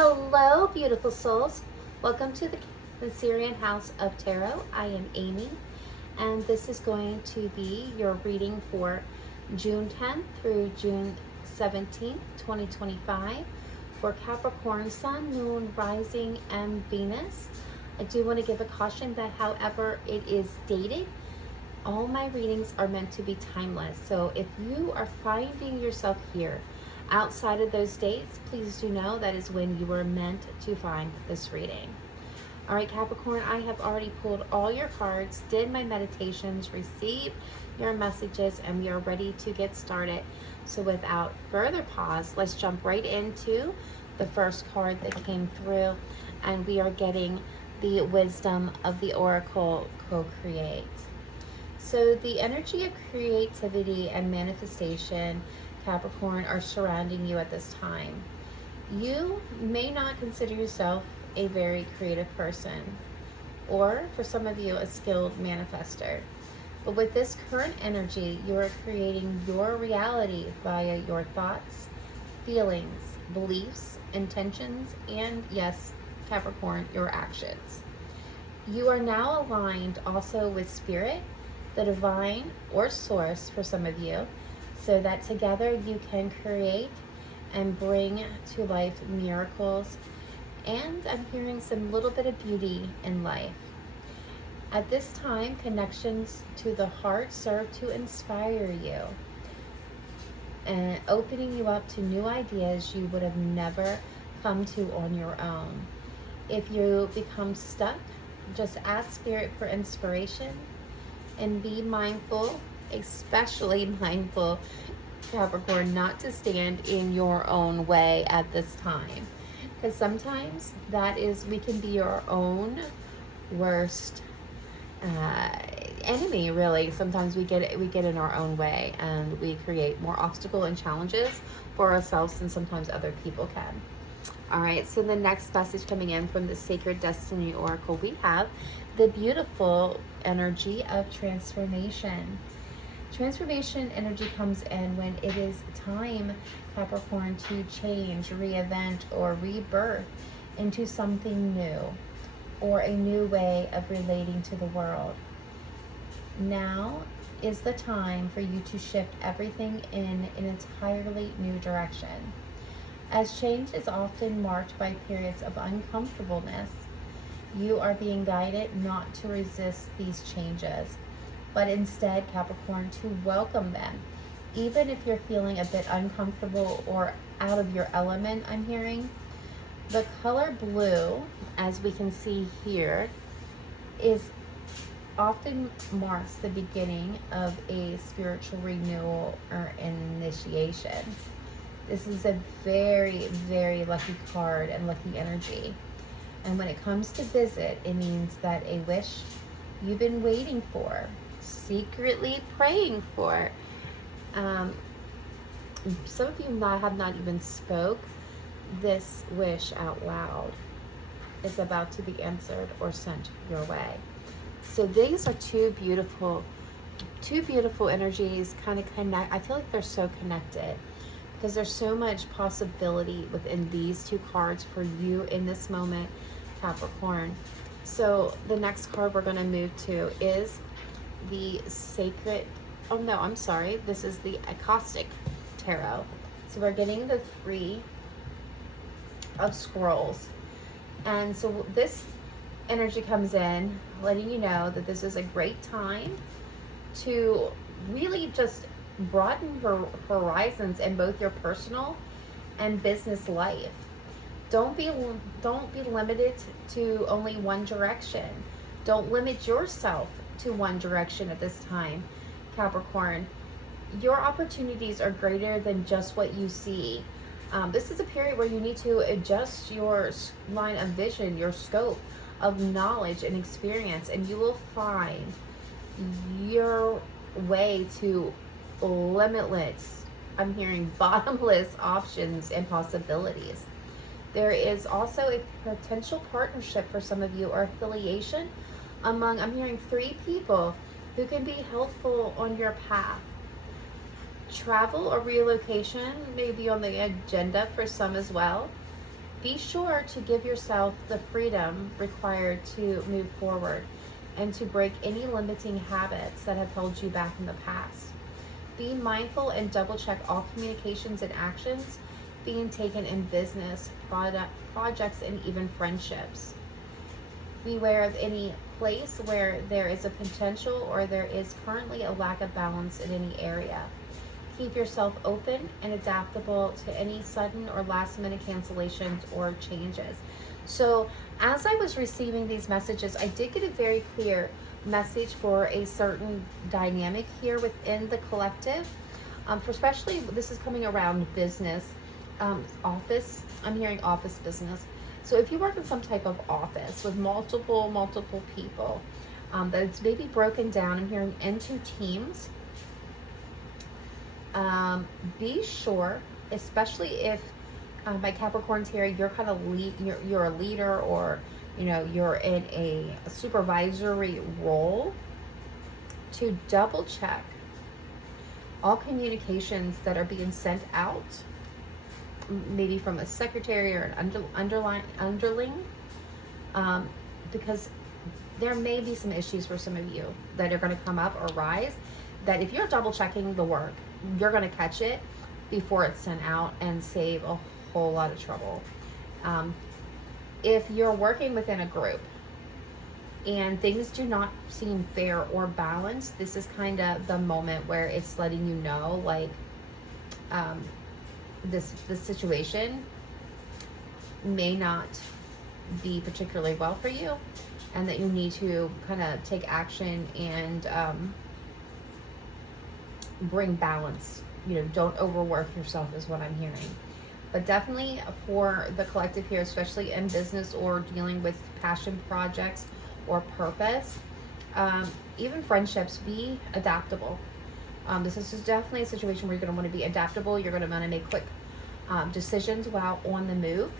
Hello, beautiful souls. Welcome to the Cancerianhouse of Tarot. I am Amy, and this is going to be your reading for June 10th through June 17th, 2025 for Capricorn Sun, Moon, Rising, and Venus. I do want to give a caution that however it is dated, all my readings are meant to be timeless. So if you are finding yourself here outside of those dates, please do know that is when you were meant to find this reading. All right, Capricorn, I have already pulled all your cards, did my meditations, received your messages, and we are ready to get started. So without further pause, let's jump right into the first card that came through, and we are getting the wisdom of the Oracle Co-Create. So the energy of creativity and manifestation, Capricorn, are surrounding you at this time. You may not consider yourself a very creative person, or for some of you, a skilled manifester. But with this current energy, you are creating your reality via your thoughts, feelings, beliefs, intentions, and yes, Capricorn, your actions. You are now aligned also with spirit, the divine, or source for some of you, so that together you can create and bring to life miracles. And I'm hearing some little bit of beauty in life. At this time, connections to the heart serve to inspire you and opening you up to new ideas you would have never come to on your own. If you become stuck, just ask Spirit for inspiration and be mindful, especially mindful, Capricorn, not to stand in your own way at this time. Because sometimes we can be our own worst enemy, really. Sometimes we get in our own way and we create more obstacles and challenges for ourselves than sometimes other people can. All right, so the next message coming in from the Sacred Destiny Oracle, we have the beautiful energy of transformation. Transformation energy comes in when it is time, Capricorn, to change, reinvent, or rebirth into something new or a new way of relating to the world. Now is the time for you to shift everything in an entirely new direction. As change is often marked by periods of uncomfortableness, you are being guided not to resist these changes, but instead, Capricorn, to welcome them. Even if you're feeling a bit uncomfortable or out of your element, I'm hearing. The color blue, as we can see here, is often marks the beginning of a spiritual renewal or initiation. This is a very, very lucky card and lucky energy. And when it comes to visit, it means that a wish you've been waiting for, secretly praying for. Some of you have not even spoke this wish out loud. It's about to be answered or sent your way. So these are two beautiful energies, kind of connect. I feel like they're so connected because there's so much possibility within these two cards for you in this moment, Capricorn. So the next card we're going to move to is the Sacred, this is the Acoustic Tarot. So we're getting the Three of Scrolls. And so this energy comes in letting you know that this is a great time to really just broaden horizons in both your personal and business life. Don't be limited to only one direction. Don't limit yourself to one direction at this time, Capricorn. Your opportunities are greater than just what you see. This is a period where you need to adjust your line of vision, your scope of knowledge and experience, and you will find your way to limitless, I'm hearing bottomless options and possibilities. There is also a potential partnership for some of you, or affiliation among, I'm hearing 3 people who can be helpful on your path. Travel or relocation may be on the agenda for some as well. Be sure to give yourself the freedom required to move forward and to break any limiting habits that have held you back in the past. Be mindful and double check all communications and actions being taken in business, projects, and even friendships. Beware of any place where there is a potential or there is currently a lack of balance in any area. Keep yourself open and adaptable to any sudden or last minute cancellations or changes. So as I was receiving these messages, I did get a very clear message for a certain dynamic here within the collective. For especially, this is coming around business, office. I'm hearing office business. So if you work in some type of office with multiple people, that's maybe broken down, I'm hearing into teams. Be sure, especially if my Capricorns here, you're kind of you're a leader, or you're in a supervisory role, to double check all communications that are being sent out, maybe from a secretary or an underling, because there may be some issues for some of you that are going to come up or rise, that if you're double checking the work, you're going to catch it before it's sent out and save a whole lot of trouble. If you're working within a group and things do not seem fair or balanced, this is kind of the moment where it's letting you know, like, this situation may not be particularly well for you, and that you need to kind of take action and bring balance. Don't overwork yourself is what I'm hearing. But definitely for the collective here, especially in business or dealing with passion projects or purpose, even friendships, be adaptable. This is just definitely a situation where you're going to want to be adaptable. You're going to want to make quick decisions while on the move.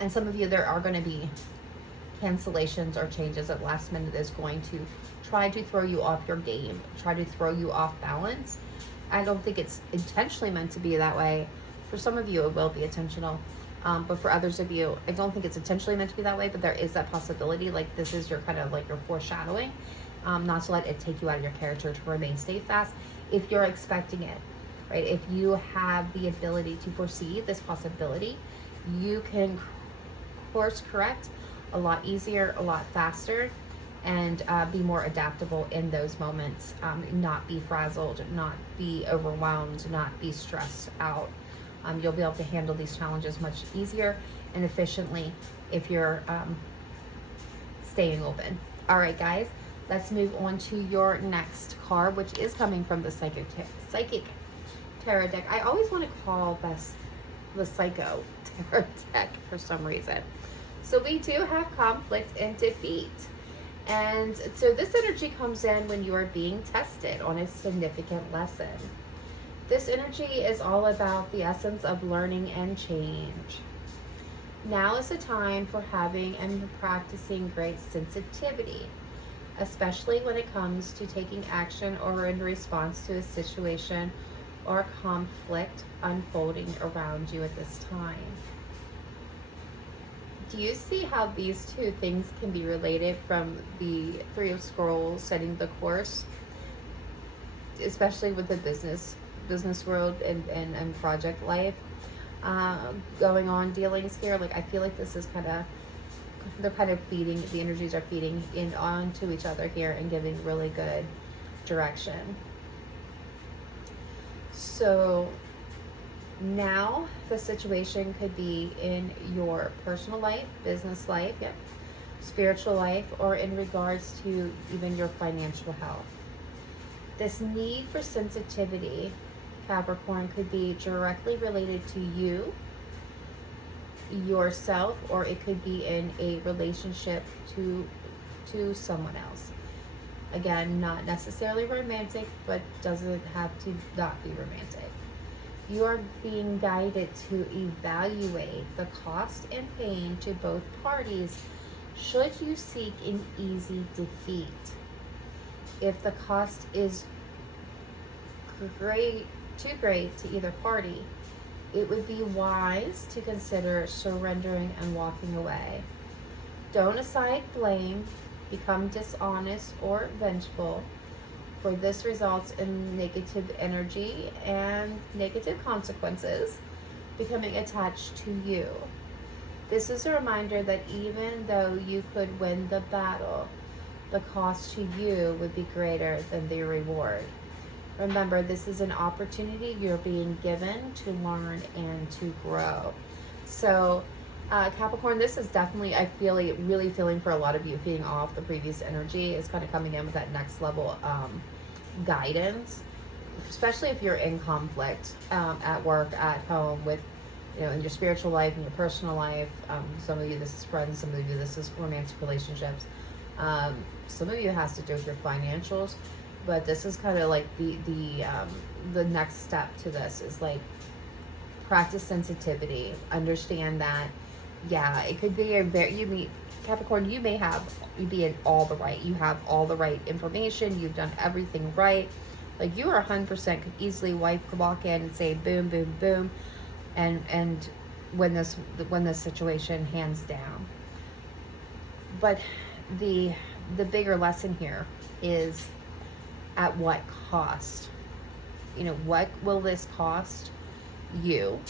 And some of you, there are going to be cancellations or changes at last minute that's going to try to throw you off your game, try to throw you off balance. I don't think it's intentionally meant to be that way. For some of you, it will be intentional. But for others of you, I don't think it's intentionally meant to be that way, but there is that possibility. Like, this is your kind of like your foreshadowing, not to let it take you out of your character, to remain steadfast if you're expecting it, right? If you have the ability to foresee this possibility, you can course correct a lot easier, a lot faster, and be more adaptable in those moments. Not be frazzled, not be overwhelmed, not be stressed out. You'll be able to handle these challenges much easier and efficiently if you're staying open. All right, guys, let's move on to your next card, which is coming from the Psychic Tarot deck. I always want to call this the Psycho Tarot deck for some reason. So we do have conflict and defeat. And so this energy comes in when you are being tested on a significant lesson. This energy is all about the essence of learning and change. Now is the time for having and practicing great sensitivity, especially when it comes to taking action or in response to a situation or conflict unfolding around you at this time. Do you see how these two things can be related from the Three of Scrolls, setting the course, especially with the business world and project life going on, dealings here? Like, I feel like this is they're kind of feeding, the energies are feeding in onto each other here and giving really good direction. So now the situation could be in your personal life, business life, spiritual life, or in regards to even your financial health. This need for sensitivity, Capricorn, could be directly related to you, yourself, or it could be in a relationship to someone else. Again, not necessarily romantic, but doesn't have to not be romantic. You are being guided to evaluate the cost and pain to both parties should you seek an easy defeat. If the cost is too great to either party, it would be wise to consider surrendering and walking away. Don't assign blame, become dishonest or vengeful, for this results in negative energy and negative consequences becoming attached to you. This is a reminder that even though you could win the battle, the cost to you would be greater than the reward. Remember, this is an opportunity you're being given to learn and to grow. So, Capricorn, this is definitely, I feel like, really feeling for a lot of you, feeding off the previous energy. Is kind of coming in with that next level guidance, especially if you're in conflict at work, at home, with, you know, in your spiritual life, in your personal life. Some of you, this is friends. Some of you, this is romantic relationships. Some of you, has to do with your financials. But this is kind of like the next step to this is like practice sensitivity. Understand that, yeah, it could be Capricorn, you be in all the right. You have all the right information. You've done everything right. Like, you are 100% could easily walk in and say boom, boom, boom, and win this situation hands down. But the bigger lesson here is, at what cost? You know, what will this cost you?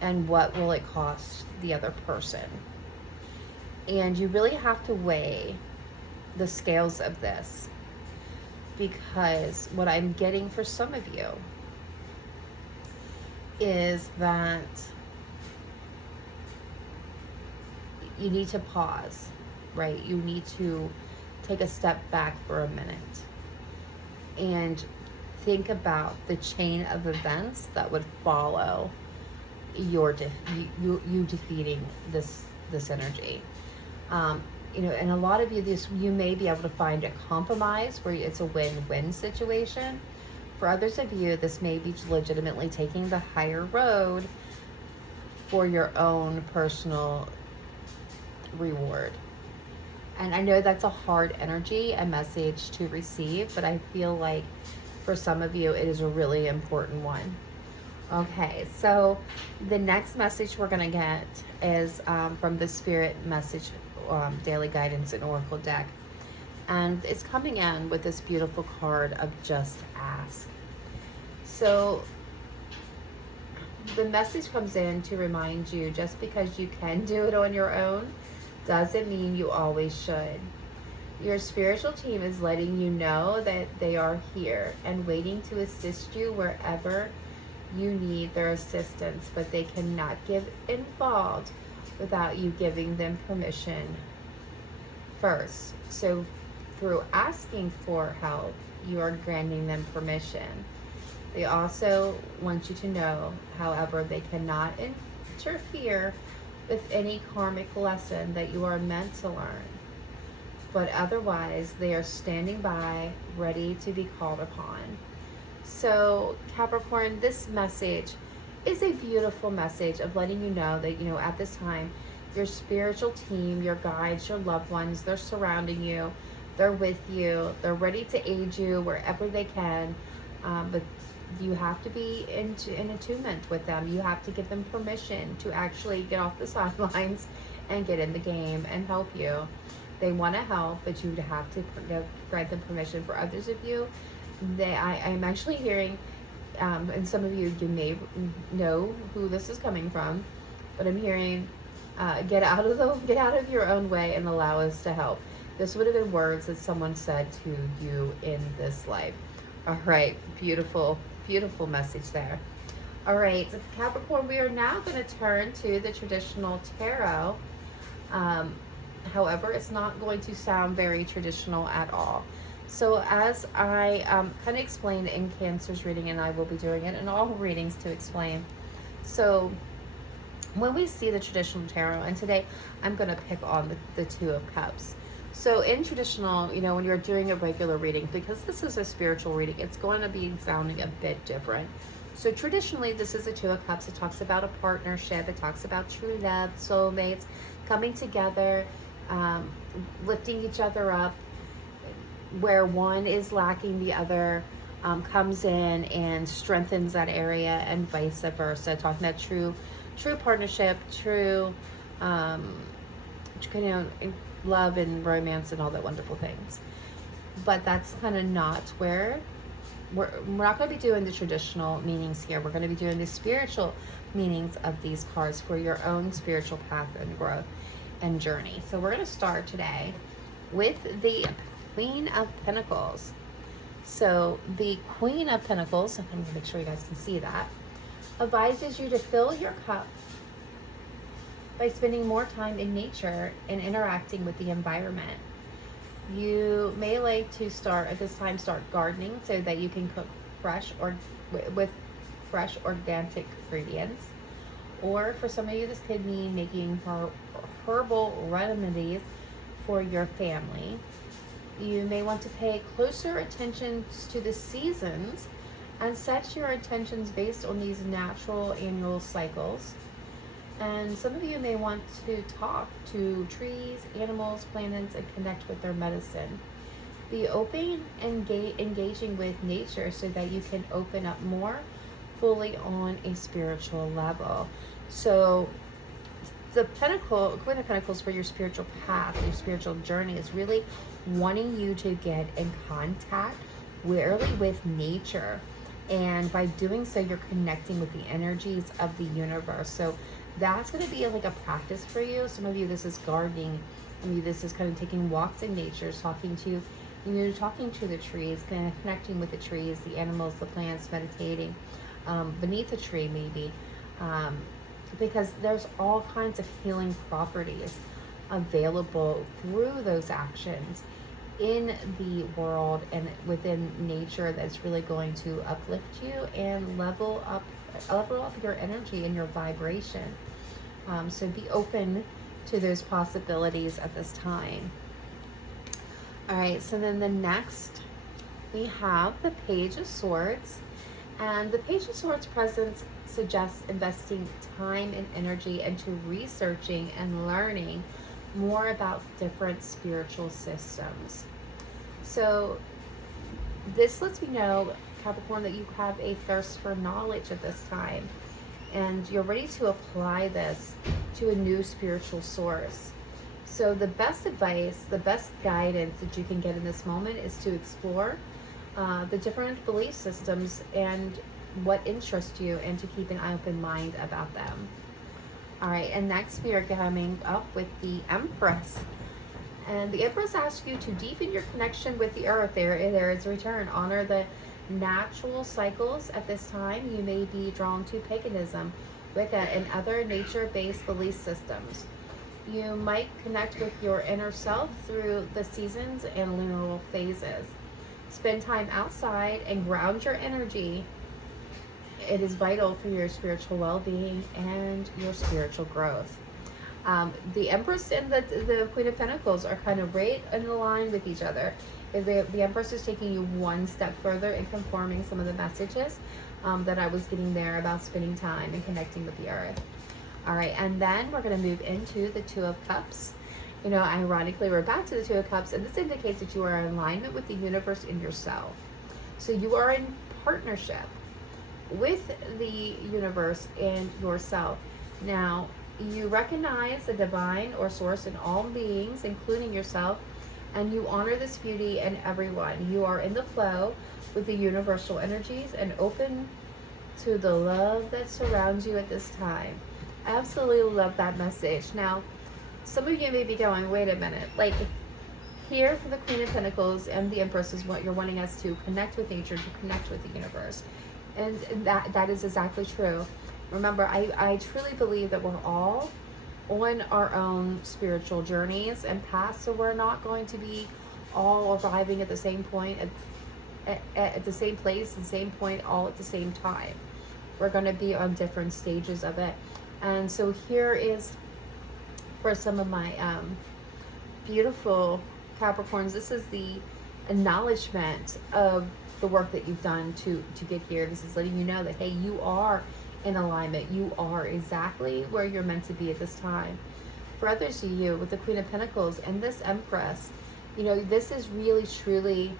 And what will it cost the other person? And you really have to weigh the scales of this, because what I'm getting for some of you is that you need to pause, right? You need to take a step back for a minute and think about the chain of events that would follow you defeating this energy. You know, and a lot of you, you may be able to find a compromise where it's a win-win situation. For others of you, this may be legitimately taking the higher road for your own personal reward. And I know that's a hard energy, a message to receive, but I feel like for some of you, it is a really important one. Okay, so the next message we're going to get is from the Spirit Message Daily Guidance and Oracle deck. And it's coming in with this beautiful card of Just Ask. So the message comes in to remind you, just because you can do it on your own doesn't mean you always should. Your spiritual team is letting you know that they are here and waiting to assist you wherever you need their assistance, but they cannot get involved without you giving them permission first. So through asking for help, you are granting them permission. They also want you to know, however, they cannot interfere with any karmic lesson that you are meant to learn. But otherwise, they are standing by, ready to be called upon. So Capricorn, this message is a beautiful message of letting you know that, you know, at this time, your spiritual team, your guides, your loved ones, they're surrounding you. They're with you. They're ready to aid you wherever they can. But you have to be in attunement with them. You have to give them permission to actually get off the sidelines and get in the game and help you. They want to help, but you have to grant them permission. For others of you, I'm actually hearing, and some of you may know who this is coming from, but I'm hearing, get out of your own way and allow us to help. This would have been words that someone said to you in this life. All right, beautiful, beautiful message there. All right, Capricorn, we are now going to turn to the traditional tarot. However, it's not going to sound very traditional at all. So as I kind of explained in Cancer's reading, and I will be doing it in all readings to explain. So when we see the traditional tarot, and today I'm going to pick on the Two of Cups. So in traditional, you know, when you're doing a regular reading, because this is a spiritual reading, it's going to be sounding a bit different. So traditionally, this is a Two of Cups. It talks about a partnership. It talks about true love, soulmates, coming together, lifting each other up. Where one is lacking, the other comes in and strengthens that area, and vice versa. Talking about true partnership, true kind of love and romance and all that wonderful things. But that's kind of not where we're not going to be doing the traditional meanings here. We're going to be doing the spiritual meanings of these cards for your own spiritual path and growth and journey. So we're going to start today with the Queen of Pentacles. So the Queen of Pentacles, I'm going to make sure you guys can see that, advises you to fill your cup by spending more time in nature and interacting with the environment. You may like to start gardening so that you can cook fresh or with fresh organic ingredients. Or for some of you, this could mean making herbal remedies for your family. You may want to pay closer attention to the seasons and set your intentions based on these natural annual cycles. And some of you may want to talk to trees, animals, planets, and connect with their medicine. Be open and engaging with nature so that you can open up more fully on a spiritual level. So the Queen of Pentacles for your spiritual path, your spiritual journey, is really wanting you to get in contact really with nature. And by doing so, you're connecting with the energies of the universe. So that's going to be like a practice for you. Some of you, this is gardening. Some of you, this is kind of taking walks in nature, talking to the trees, kind of connecting with the trees, the animals, the plants, meditating beneath a tree maybe. Because there's all kinds of healing properties available through those actions in the world and within nature that's really going to uplift you and level up your energy and your vibration. So be open to those possibilities at this time. All right, so then the next we have the Page of Swords. And the Page of Swords presence suggests investing time and energy into researching and learning more about different spiritual systems. So this lets me know, Capricorn, that you have a thirst for knowledge at this time, and you're ready to apply this to a new spiritual source. So the best advice, the best guidance that you can get in this moment is to explore the different belief systems and what interests you, and to keep an open mind about them. All right, and next we are coming up with the Empress. And the Empress asks you to deepen your connection with the earth. There is a return. Honor the natural cycles at this time. You may be drawn to paganism, Wicca, and other nature-based belief systems. You might connect with your inner self through the seasons and lunar phases. Spend time outside and ground your energy. It is vital for your spiritual well-being and your spiritual growth. The Empress and the Queen of Pentacles are kind of right in line with each other. The Empress is taking you one step further in confirming some of the messages that I was getting there about spending time and connecting with the earth. All right, and then we're going to move into the Two of Cups. You know, ironically, we're back to the Two of Cups, and this indicates that you are in alignment with the universe and yourself. So you are in partnership with the universe and yourself. Now, you recognize the divine or source in all beings, including yourself, and you honor this beauty in everyone. You are in the flow with the universal energies and open to the love that surrounds you at this time. Absolutely love that message. Now, some of you may be going, wait a minute, like here for the Queen of Pentacles and the Empress is what you're wanting us to connect with nature, to connect with the universe. And that is exactly true. Remember, I truly believe that we're all on our own spiritual journeys and paths, so we're not going to be all arriving at the same point, at the same place, the same point, all at the same time. We're going to be on different stages of it. And so here is, for some of my beautiful Capricorns, this is the acknowledgement of the work that you've done to get here. This is letting you know that, hey, you are in alignment. You are exactly where you're meant to be at this time. For others of you, with the Queen of Pentacles and this Empress, you know, this is really truly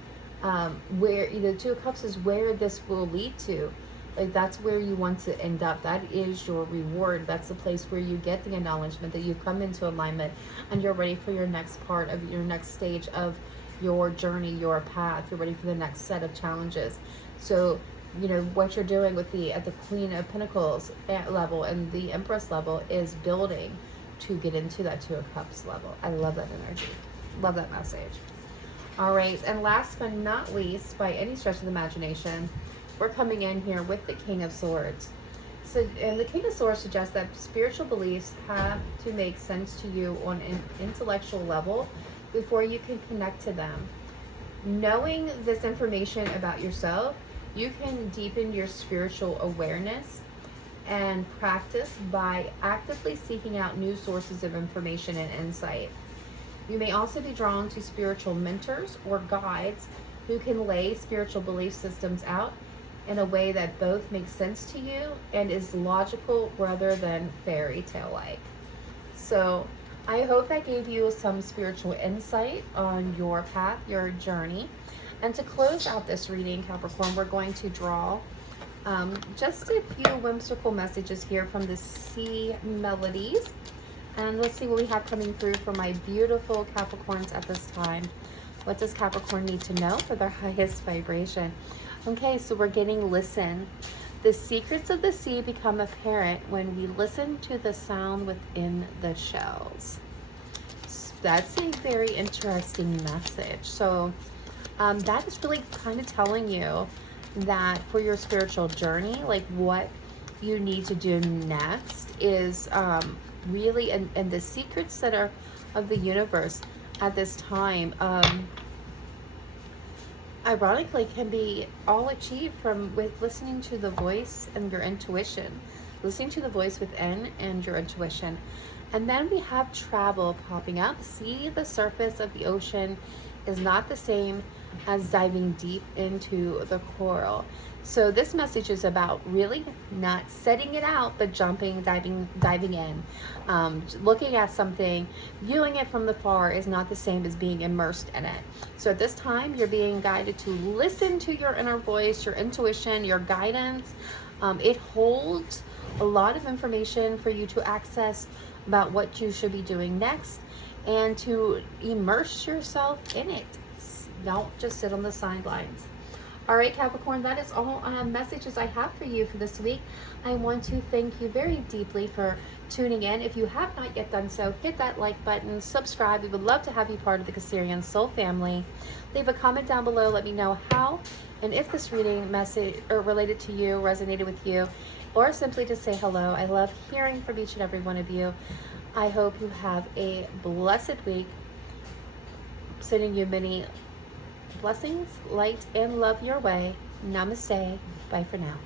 where, the Two of Cups is where this will lead to. Like, that's where you want to end up. That is your reward. That's the place where you get the acknowledgement that you've come into alignment and you're ready for your next part of your next stage of your journey, your path. You're ready for the next set of challenges. So, what you're doing with at the Queen of Pentacles level and the Empress level is building to get into that Two of Cups level. I love that energy. Love that message. All right, and last but not least, by any stretch of the imagination, we're coming in here with the King of Swords. So, and the King of Swords suggests that spiritual beliefs have to make sense to you on an intellectual level before you can connect to them. Knowing this information about yourself, you can deepen your spiritual awareness and practice by actively seeking out new sources of information and insight. You may also be drawn to spiritual mentors or guides who can lay spiritual belief systems out in a way that both makes sense to you and is logical rather than fairy tale like. So I hope that gave you some spiritual insight on your path, your journey. And to close out this reading, Capricorn, we're going to draw just a few whimsical messages here from the Sea Melodies. And let's see what we have coming through for my beautiful Capricorns at this time. What does Capricorn need to know for their highest vibration? Okay, so we're getting listen. The secrets of the sea become apparent when we listen to the sound within the shells. That's a very interesting message. So that is really kind of telling you that for your spiritual journey, like what you need to do next is really, and the secrets that are of the universe at this time, ironically, can be all achieved with listening to the voice and your intuition, listening to the voice within and your intuition. And then we have travel popping up. See, the surface of the ocean is not the same as diving deep into the coral. So this message is about really not setting it out, but diving in. Looking at something, viewing it from the far is not the same as being immersed in it. So at this time, you're being guided to listen to your inner voice, your intuition, your guidance. It holds a lot of information for you to access about what you should be doing next and to immerse yourself in it. Don't just sit on the sidelines. All right, Capricorn, that is all messages I have for you for this week. I want to thank you very deeply for tuning in. If you have not yet done so, hit that like button, subscribe. We would love to have you part of the Cancerian Soul family. Leave a comment down below. Let me know how and if this reading message or related to you, resonated with you, or simply to say hello. I love hearing from each and every one of you. I hope you have a blessed week. Sending you many blessings, light, and love your way. Namaste. Bye for now.